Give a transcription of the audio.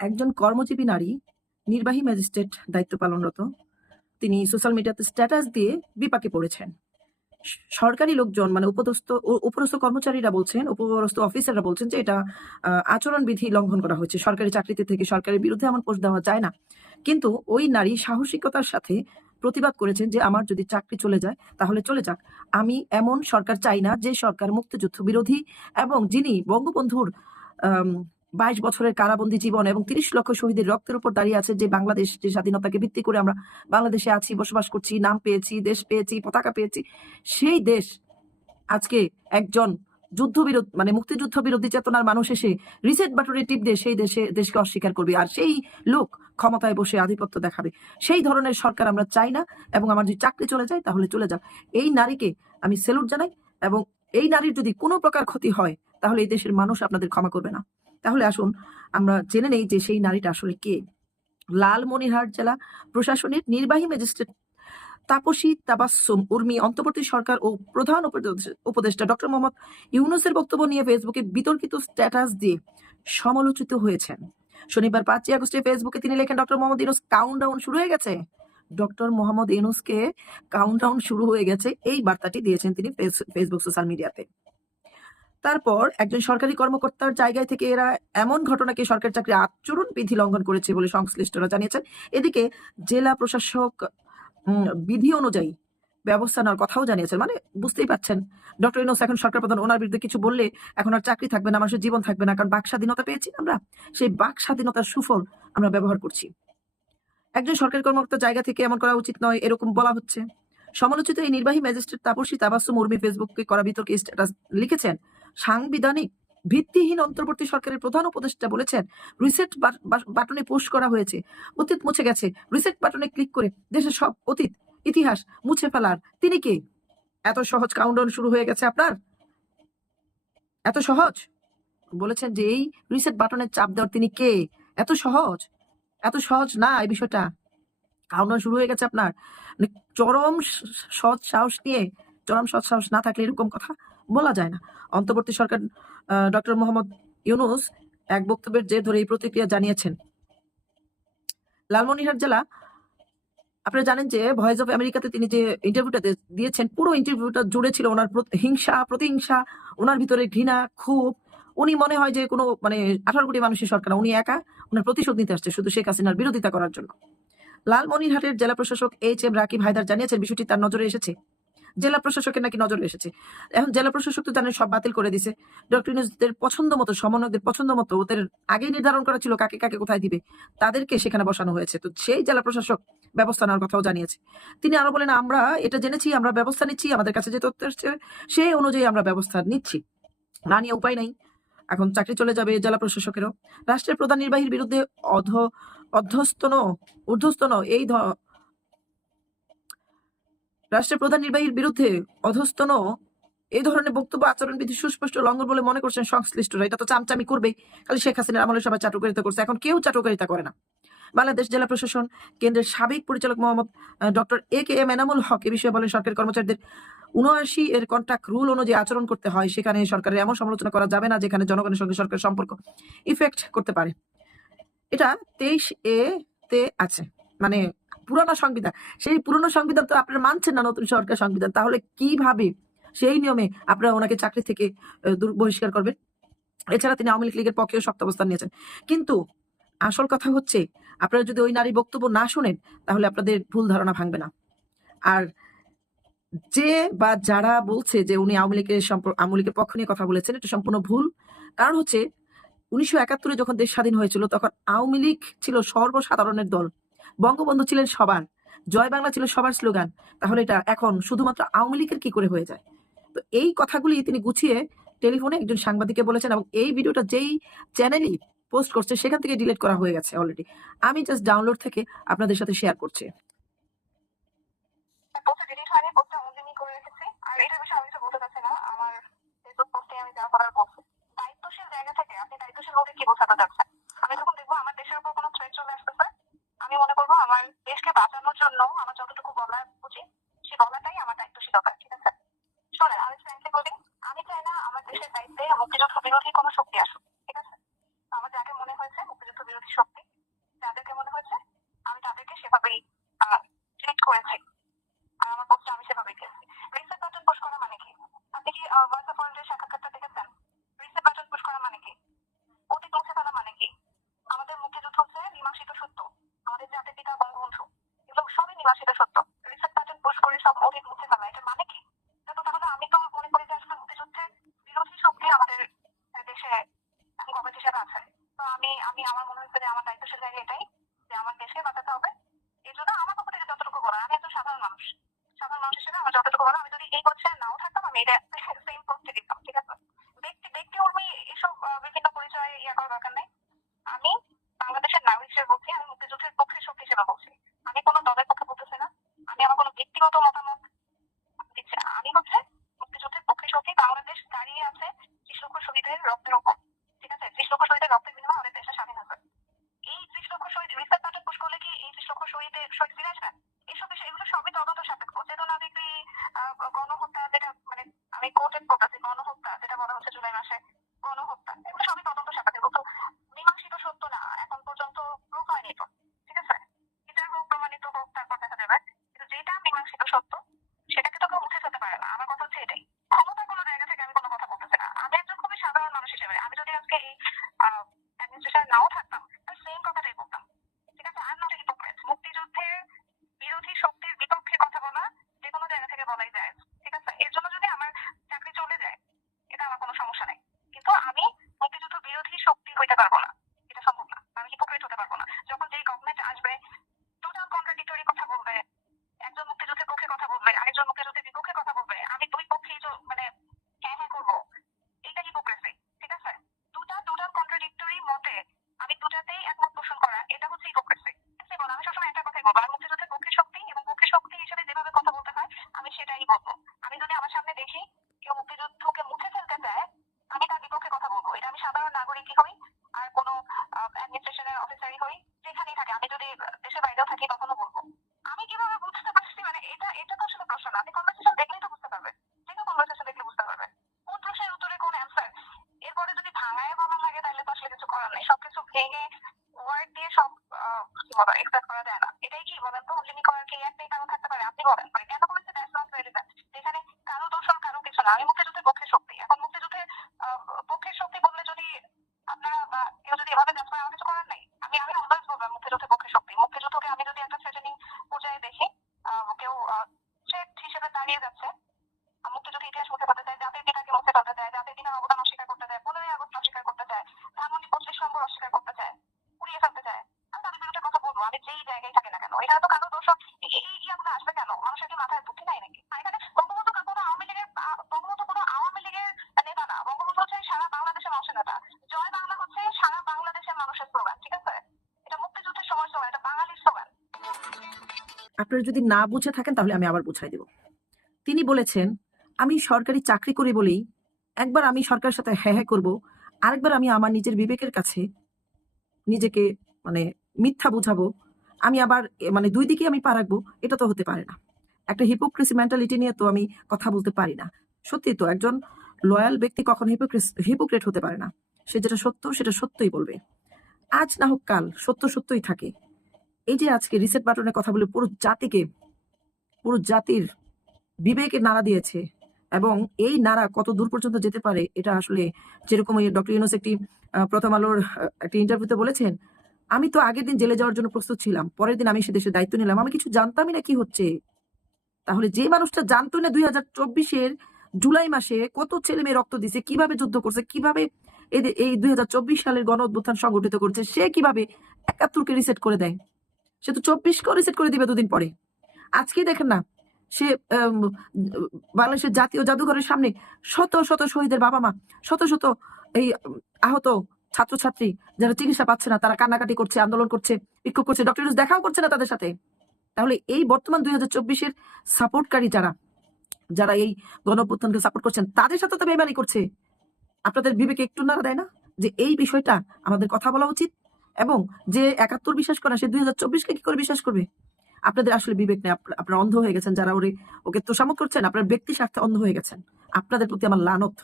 একজন কর্মজীবী নারী, নির্বাহী ম্যাজিস্ট্রেট দায়িত্ব পালনরত। তিনি সোশ্যাল মিডিয়াতে স্ট্যাটাস দিয়ে বিপাকে পড়েছেন। সরকারি লোকজন মানে উপদস্থ উপরস্থ কর্মচারীরা বলছেন উপরস্থ অফিসাররা বলছেন যে এটা আচরণবিধি লঙ্ঘন করা হয়েছে। সরকারি চাকরিতে থেকে সরকারের বিরুদ্ধে এমন পোস্ট দেওয়া যায় না। কিন্তু ওই নারী সাহসিকতার সাথে প্রতিবাদ করেছেন যে আমার যদি চাকরি চলে যায়, তাহলে চলে যাক। আমি এমন সরকার চাই না যে সরকার মুক্তিযুদ্ধ বিরোধী এবং যিনি বঙ্গবন্ধুর বাইশ বছরের কারাবন্দী জীবন এবং তিরিশ লক্ষ শহীদের রক্তের উপর দাঁড়িয়ে আছে যে বাংলাদেশ, যে স্বাধীনতাকে ভিত্তি করে আমরা বাংলাদেশে আছি, বসবাস করছি, নাম পেয়েছি, দেশ পেয়েছি, পতাকা পেয়েছি। সেই দেশ আজকে একজন যুদ্ধ বিরোধী মানে মুক্তিযুদ্ধ বিরোধী চেতনার মানুষ এসে রিসেট বাটনে টিপ দিয়ে সেই দেশে, দেশকে অস্বীকার করবে। আর সেই লোক ক্ষমতায় বসে আধিপত্য দেখাবে। সেই ধরনের সরকার আমরা চাই না এবং আমার যদি চাকরি চলে যায় তাহলে চলে যাক এই নারীকে আমি সেলুট জানাই এবং এই নারীর যদি কোনো প্রকার ক্ষতি হয় তাহলে এই দেশের মানুষ আপনাদের ক্ষমা করবে না। তাহলে আসুন, আমরা জেনে নেই যে সেই নারীটা আসলে কে। লালমনিরহাট জেলা প্রশাসনের নির্বাহী ম্যাজিস্ট্রেট তাপসী তাবাসসুম উর্মি, অন্তর্বর্তী সরকার ও প্রধান উপদেষ্টা ডক্টর মোহাম্মদ ইউনুসের বক্তব্য নিয়ে ফেসবুকে বিতর্কিত স্ট্যাটাস দিয়ে সমালোচিত হয়েছেন। শনিবার পাঁচই আগস্টে ফেসবুকে তিনি লেখেন, ডক্টর মোহাম্মদ ইউনুস কাউন্টডাউন শুরু হয়ে গেছে? ডক্টর মোহাম্মদ ইউনুসকে কাউন্টডাউন শুরু হয়ে গেছে, এই বার্তাটি দিয়েছেন তিনি ফেস- ফেসবুক সোশ্যাল মিডিয়াতে। তারপর একজন সরকারি কর্মকর্তার জায়গায় থেকে এরা এমন ঘটনাকে সরকারি চাকরি আচরণ বিধি লঙ্ঘন করেছে বলে সংশ্লিষ্টরা জানিয়েছেন। এদিকে জেলা প্রশাসক বিধি অনুযায়ী ব্যবস্থা নেওয়ার কথাও জানিয়েছেন। মানে বুঝতেই পাচ্ছেন, ডক্টর ইনোস এখন সরকার প্রধান ওনার বিরুদ্ধে কিছু বললে এখন আর চাকরি থাকবে না, মানুষের জীবন থাকবে না, কারণ বাক স্বাধীনতা পেয়েছি আমরা, সেই বাক স্বাধীনতার সুফল আমরা ব্যবহার করছি। একজন সরকারি কর্মকর্তার জায়গা থেকে এমন করা উচিত নয়, এরকম বলা হচ্ছে। সমালোচিত এই নির্বাহী ম্যাজিস্ট্রেট তাপসী তাবাসুম উর্মি ফেসবুকে করা বিতর্কে স্ট্যাটাস লিখেছেন সাংবিধানিক ভিত্তিহীন অন্তর্বর্তী সরকারের প্রধান উপদেষ্টা বলেছেন রিসেট বাটনে পোস্ট করা হয়েছে। অতীত মুছে গেছে। রিসেট বাটনে ক্লিক করে দেশের সব অতীত, ইতিহাস মুছে ফেলার। তিনি কে? এত সহজ কাউন্টডাউন শুরু হয়ে গেছে আপনার? এত সহজ? বলেছেন যে এই রিসেট বাটনের চাপ দেওয়ার তিনি কে? এত সহজ? এত সহজ না এই বিষয়টা। কাউন্টডাউন শুরু হয়ে গেছে আপনার। মানে চরম সৎ সাহস নিয়ে, চরম সৎ সাহস না থাকলে এরকম কথা বলা যায় না। অন্তর্বর্তী সরকার ডক্টর মোহাম্মদ ইউনুস এক বক্তব্যের জের ধরে এই প্রতিক্রিয়া জানিয়েছেন। লালমনিরহাট জেলা, আপনারা জানেন যে ভয়েস অফ আমেরিকাতে তিনি যে ইন্টারভিউটা দিয়েছেন, পুরো ইন্টারভিউটা জুড়ে ছিল ওনার হিংসা, প্রতিহিংসা, ওনার ভিতরে ঘৃণা খুব উনি মনে হয় যে কোনো মানে আঠারো কোটি মানুষের সরকার, উনি একা ওনার প্রতিশোধ নিতে আসছে শুধু শেখ হাসিনার বিরোধিতা করার জন্য। লালমনিরহাটের জেলা প্রশাসক এইচ এম রাকিব হায়দার জানিয়েছেন, বিষয়টি তার নজরে এসেছে। জেলা প্রশাসকের নাকি নজরে এসেছে। এখন জেলা প্রশাসক তো জানেন সব বাতিল করে দিছে ডক্টর ইউনুসদের পছন্দ মতো, সমন্বয়কদের পছন্দ মতো ওদের আগেই নির্ধারণ করা ছিল কাকে কাকে কোথায় দিবে, তাদেরকে সেখানে বসানো হয়েছে। তো সেই জেলা প্রশাসক ব্যবস্থা নেওয়ার কথাও জানিয়েছে। তিনি আরও বলেন, আমরা এটা জেনেছি, আমরা ব্যবস্থা নিচ্ছি, আমাদের কাছে যে তথ্য এসছে সেই অনুযায়ী আমরা ব্যবস্থা নিচ্ছি। না নিয়ে উপায় নাই। এখন চাকরি চলে যাবে জেলা প্রশাসকেরও। রাষ্ট্রের প্রধান নির্বাহীর বিরুদ্ধে অধ অধ্যস্তন ঊর্ধ্বস্তন এই রাষ্ট্রের প্রধান নির্বাহীর বিরুদ্ধে অধস্তন এই ধরনের বক্তব্য আচরণবিধি সুস্পষ্ট লঙ্ঘন বলে মনে করছেন সংশ্লিষ্টরা। এটা তো চামচামি করবেই। খালি শেখ হাসিনার আমলের সবাই চাটুকারিতা করছে। এখন কেউ চাটুকারিতা করে না। বাংলাদেশ জেলা প্রশাসন, কেন্দ্রের সাবেক পরিচালক Mohammad doctor A K M Enamul Haque এ বিষয়ে বলেন, সরকারি কর্মচারীদের উনআশি এর কন্ট্রাক্ট রুল অনুযায়ী আচরণ করতে হয়। সেখানে সরকারের এমন সমালোচনা করা যাবে না, যেখানে জনগণের সঙ্গে সরকারের সম্পর্ক ইফেক্ট করতে পারে। এটা তেইশ এ তে আছে। মানে পুরনো সংবিধান, সেই পুরনো সংবিধান তো আপনারা মানছেন না নতুন সরকার সংবিধান, তাহলে কীভাবে সেই নিয়মে আপনারা ওনাকে চাকরি থেকে বহিষ্কার করবেন? এছাড়া তিনি আওয়ামী লীগের পক্ষেও শক্ত অবস্থান নিয়েছেন। কিন্তু আসল কথা হচ্ছে, আপনারা যদি ওই নারী বক্তব্য না শোনেন, তাহলে আপনাদের ভুল ধারণা ভাঙবে না। আর যে বা যারা বলছে যে উনি আওয়ামী লীগের আওয়ামী লীগের পক্ষ নিয়ে কথা বলেছেন, এটা সম্পূর্ণ ভুল। কারণ হচ্ছে, উনিশশো একাত্তরে যখন দেশ স্বাধীন হয়েছিল, তখন আওয়ামী লীগ ছিল সর্বসাধারণের দল। বঙ্গবন্ধু ছিলেন সবার, জয় বাংলা ছিল সবার স্লোগান। তাহলে এটা এখন শুধুমাত্র আওয়ামী লীগের কি করে হয়ে যায়? তো এই কথাগুলি তিনি গুছিয়ে টেলিফোনে একজন সাংবাদিককে বলেছেন এবং এই ভিডিওটা যেই চ্যানেলই পোস্ট করছে, সেখান থেকে ডিলিট করা হয়ে গেছে অলরেডি আমি জাস্ট ডাউনলোড থেকে আপনাদের সাথে শেয়ার করছি। আর এটার বিষয়ে আমি কিছু বলতে চাচ্ছি না আমার ফেসবুক পোস্টে আমি যা করার বলছি দায়িত্বশীল জায়গা থেকে আপনি দায়িত্বশীল বলতে কি বোঝাতে চাচ্ছেন আমি যখন দেখব আমার দেশের উপর কোনো থ্রেট চলে আসতেছে আমি মনে করব আমার দেশকে বাঁচানোর জন্য আমার যতটুকু বলা উচিত সেই বলাটাই আমার দায়িত্বশীলতা ঠিক আছে শোনেন আমি ফ্রেন্ডলি বলি আমি চাই না আমার দেশের দায়িত্বে মুক্তিযুদ্ধ বিরোধী কোনো শক্তি আসুক ঠিক আছে তো আমার যাকে মনে হয়েছে মুক্তিযুদ্ধ বিরোধী শক্তি আমার মনে হচ্ছে যে আমার দায়িত্বশীল জায়গা এটাই যে আমার দেশকে বাঁচাতে হবে এই জন্য আমার পক্ষ থেকে যতটুকু বলা আমি একজন সাধারণ মানুষ সাধারণ মানুষ হিসেবে আমার যতটুকু বলা আমি যদি এই পক্ষে নাও থাকতাম আমি এটা আমার সামনে দেখি কেউ মুক্তিযুদ্ধকে মুছে ফেলতে চায়, আমি তার বিপক্ষে কথা বলব। এটা আমি সাধারণ নাগরিকই হই আর কোনো অ্যাডমিনিস্ট্রেশনের অফিসারই হই, যেখানেই থাকে। আমি যদি দেশের বাইরেও থাকি, তখনও বলব। আমি কীভাবে বুঝতে পারছি? মানে এটা এটা তো আসলে প্রশ্ন না। আপনি কনভারসেশন দেখলেই তো বুঝতে পারবেন। যে কোনো কনভারসেশন দেখলে বুঝতে পারবেন। কোন প্রশ্নের উত্তরে কোন অ্যান্সার এরপরে যদি ভাঙায় বলা লাগে, তাহলে তো আসলে কিছু করার নেই। সবকিছু ভেঙে ওয়ার্ড দিয়ে সব কি বলো এক্সপ্রেস আপনারা যদি না বুঝে থাকেন, তাহলে আমি আবার বুঝাই দেব। তিনি বলেছেন, আমি সরকারি চাকরি করি বলেই একবার আমি সরকারের সাথে হ্যাঁ হ্যাঁ করব, আরেকবার আমি আমার নিজের বিবেকের কাছে নিজেকে মানে মিথ্যা বুঝাবো, আমি আবার মানে দুই দিকে আমি পা রাখব, এটা তো হতে পারে না। একটা হিপোক্রেসি মেন্টালিটি নিয়ে তো আমি কথা বলতে পারি না। সত্যি তো, একজন লয়াল ব্যক্তি কখনো হিপোক্রেস হিপোক্রেট হতে পারে না। সে যেটা সত্য, সেটা সত্যই বলবে। আজ না হোক কাল, সত্য সত্যই থাকে। এই যে আজকে রিসেট বাটনের কথা বলে পুরো জাতিকে, পুরো জাতির বিবেকে নাড়া দিয়েছে এবং এই নাড়া কত দূর পর্যন্ত যেতে পারে এটা আসলে যেরকম ডক্টর ইউনুস একটি প্রথম আলোর একটি ইন্টারভিউতে বলেছেন, আমি তো আগের দিন জেলে যাওয়ার জন্য প্রস্তুত ছিলাম, পরের দিন আমি সে দেশে দায়িত্ব নিলাম, আমি কিছু জানতামই না কি হচ্ছে। তাহলে যে মানুষটা জানতো না দুই হাজার চব্বিশের জুলাই মাসে কত ছেলে মেয়ে রক্ত দিছে, কীভাবে যুদ্ধ করছে, কীভাবে এই দুই হাজার চব্বিশ সালের গণ অভ্যুত্থান সংগঠিত করছে, সে কীভাবে একাত্তরকে রিসেট করে দেয়? সে তো চব্বিশ করে সেট করে দিবে দুদিন পরে। আজকে দেখেন না, সে বাংলাদেশের জাতীয় জাদুঘরের সামনে শত শত শহীদের বাবা মা, শত শত এই আহত ছাত্রছাত্রী যারা চিকিৎসা পাচ্ছে না, তারা কান্নাকাটি করছে, আন্দোলন করছে, বিক্ষোভ করছে। ডক্টর দেখাও করছে না তাদের সাথে। তাহলে এই বর্তমান দুই হাজার চব্বিশের সাপোর্টকারী যারা যারা এই গণঅভ্যুত্থানকে সাপোর্ট করছেন, তাদের সাথে তো বেমানি করছে। আপনাদের বিবেকে একটু নাড়া দেয় না যে এই বিষয়টা আমাদের কথা বলা উচিত। এবং যে একাত্তর বিশ্বাস করে সে দুই হাজার কি করে বিশ্বাস করবে? আপনাদের আসলে বিবেক নেই, আপ- আপনারা অন্ধ হয়ে গেছেন, যারা ওরে ওকে তোষামত করছেন, আপনার ব্যক্তি স্বার্থে অন্ধ হয়ে গেছেন। আপনাদের প্রতি আমার লানত।